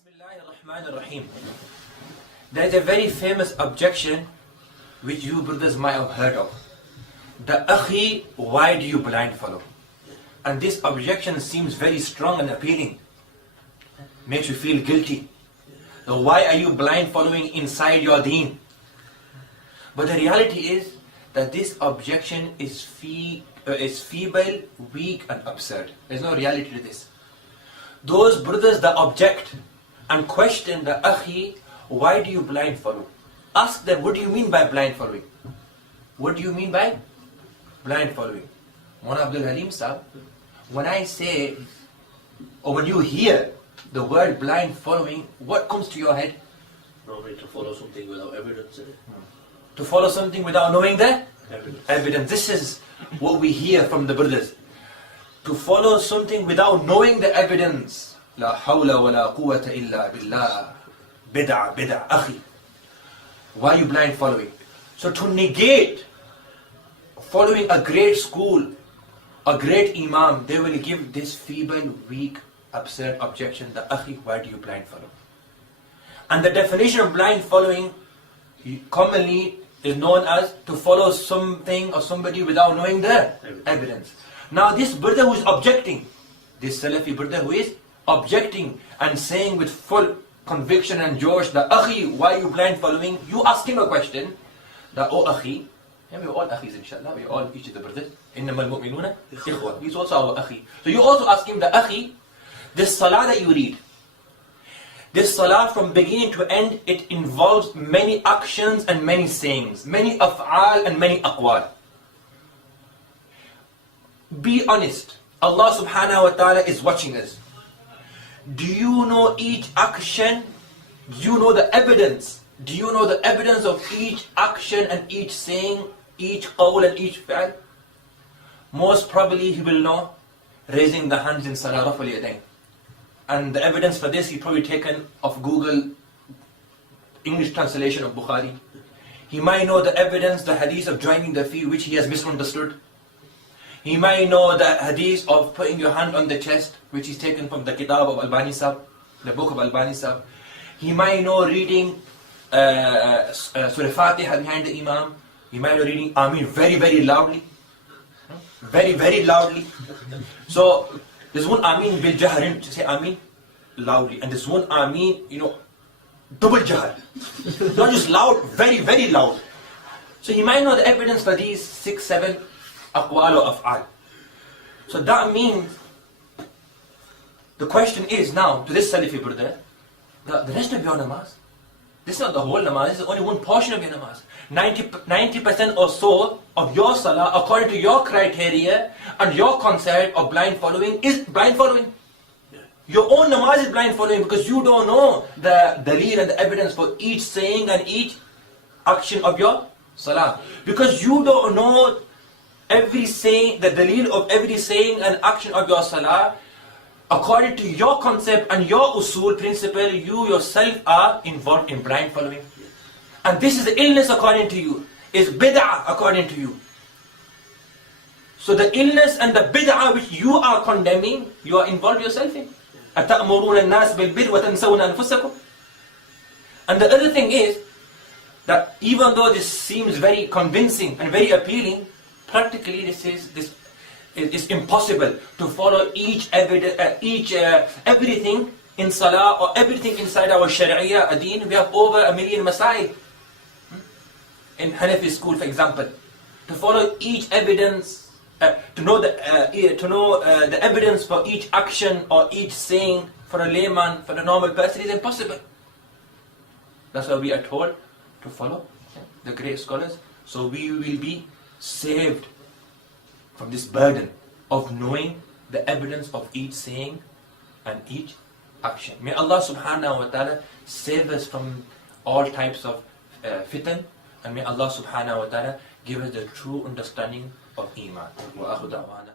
Bismillahirrahmanirrahim. There is a very famous objection which you brothers might have heard of. The akhi, why do you blind follow? And this objection seems very strong and appealing. Makes you feel guilty. So why are you blind following inside your deen? But the reality is that this objection is feeble, weak and absurd. There's no reality to this. Those brothers that object and question the akhi, why do you blind follow? Ask them, what do you mean by blind following? What do you mean by blind following? Mawlana Abdul Halim Sahib, when I say, or when you hear the word blind following, what comes to your head? Normally to follow something without evidence in it. To follow something without knowing the Evidence. This is what we hear from the brothers. To follow something without knowing the evidence. La hawla wa la quwwata illa billah. Bid'ah, akhi. Why are you blind following? So to negate following a great school, a great imam, they will give this feeble, weak, absurd objection. The akhi, why do you blind follow? And the definition of blind following commonly is known as to follow something or somebody without knowing the evidence. Now this brother who is objecting, this Salafi brother who is objecting and saying with full conviction and josh, the akhi, why are you blind following? You ask him a question, that, oh akhi, and we're all akhis inshallah, we're all each of the brothers. Innamal mu'minuna ikhwa. He's also our akhi. So you also ask him, the akhi, this salah that you read, this salah from beginning to end, it involves many actions and many sayings, many af'al and many aqwal. Be honest. Allah subhanahu wa ta'ala is watching us. Do you know each action? Do you know the evidence? Do you know the evidence of each action and each saying, each qawl and each fa'al? Most probably he will know raising the hands in salah raf'al yadayn. And the evidence for this he probably taken off Google English translation of Bukhari. He might know the evidence, the hadith of joining the feet, which he has misunderstood. He might know the hadith of putting your hand on the chest, which is taken from the kitab of Albani Sahib, the book of Albani Sahib. He might know reading Surah Fatiha behind the Imam. He might know reading Ameen very, very loudly. Very, very loudly. So, there's one Ameen bil Jaharin, to say Ameen loudly. And there's one Ameen, double Jahar. Not just loud, very, very loud. So he might know the evidence for these 6, 7 aqwal or af'al. So that means, the question is now, to this Salafi brother, the rest of your namaz, this is not the whole namaz, this is only one portion of your namaz. 90% or so of your salah, according to your criteria and your concept of blind following, is blind following. Your own namaz is blind following because you don't know the daleel and the evidence for each saying and each action of your salah. Because you don't know every saying, the daleel of every saying and action of your salah, according to your concept and your usul principle, you yourself are involved in blind following. And this is the illness according to you, is bid'ah according to you. So the illness and the bid'ah which you are condemning, you are involved yourself in. أَتَأْمُرُونَ النَّاسِ بِالْبِرِّ وَتَنْسَوْنَ أَنفُسَكُمْ. And the other thing is, that even though this seems very convincing and very appealing, practically this is impossible to follow each everything in salah or everything inside our sharia adeen. We have over 1 million masail in Hanafi school, for example. To follow each evidence, to know the evidence for each action or each saying for a layman, for a normal person, is impossible. That's why we are told to follow the great scholars, so we will be saved from this burden of knowing the evidence of each saying and each action. May Allah subhanahu wa ta'ala save us from all types of fitan, and may Allah subhanahu wa ta'ala give us the true understanding of Iman. Wa akhu da'wana.